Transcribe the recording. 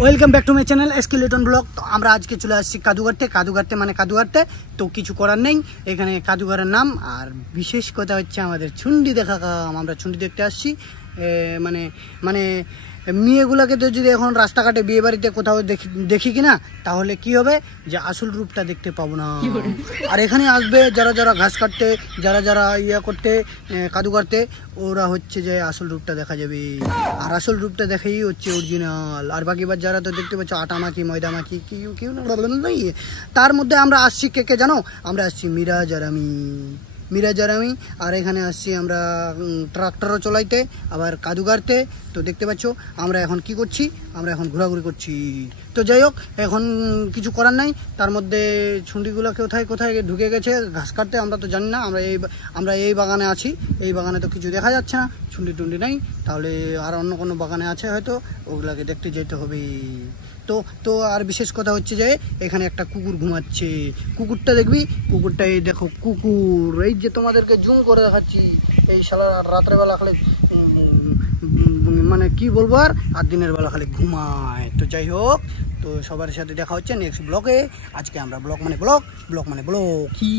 Welcome back to my channel SK Liton blog. তো আমরা আজকে চলে আসছি কাদুগাড়তে মানে কাদুগাড়তে। তো কিছু করার নেই, এখানে কাদুগাড়ের নাম। আর বিশেষ কথা হচ্ছে আমাদের ছুন্ডি দেখা কাম, আমরা ছুন্ডি দেখতে আসছি। মানে মানে মেয়েগুলোকে তো যদি এখন রাস্তাঘাটে বিয়ে বাড়িতে কোথাও দেখি কিনা, তাহলে কি হবে যে আসল রূপটা দেখতে পাবো না। আর এখানে আসবে যারা যারা ঘাস কাটতে, যারা যারা ইয়া করতে কাদুগাড়তে, ওরা হচ্ছে যে আসল রূপটা দেখা যাবে। আর আসল রূপটা দেখাই হচ্ছে অরিজিনাল। আর বাকিবার যারা তো দেখতে পাচ্ছ আটা মাখি ময়দা মাখি কি তার মধ্যে আমরা আসছি কে জানো? আমরা আসছি মিরাজ আর আমি। আর এখানে আসছি আমরা ট্রাক্টরও চলাইতে, আবার কাদুগাড়তে। তো দেখতে পাচ্ছ আমরা এখন কি করছি, আমরা এখন ঘোরাঘুরি করছি। তো যাই হোক, এখন কিছু করার নাই। তার মধ্যে ছুন্ডিগুলো কোথায় কোথায় ঢুকে গেছে ঘাস কাটতে আমরা তো জানি না। আমরা এই বাগানে আছি, এই বাগানে তো কিছু দেখা যাচ্ছে না, ছুন্ডি টুন্ডি নাই। তাহলে আর অন্য কোনো বাগানে আছে হয়তো, ওগুলাকে দেখতে যেতে হবে। তো আর বিশেষ কথা হচ্ছে যে এখানে একটা কুকুর ঘুমাচ্ছে। কুকুরটা দেখবি, কুকুরটা এই দেখো কুকুর, এই যে তোমাদেরকে জুম করে দেখাচ্ছি। এই শালা রাত্রেবেলা খালি মানে কি বলবো, আর দিনের বেলা খালি ঘুমায়। তো যাই হোক, তো সবার সাথে দেখা হচ্ছে নেক্সট ব্লগে। আজকে আমরা ব্লগ মানে ব্লগ কি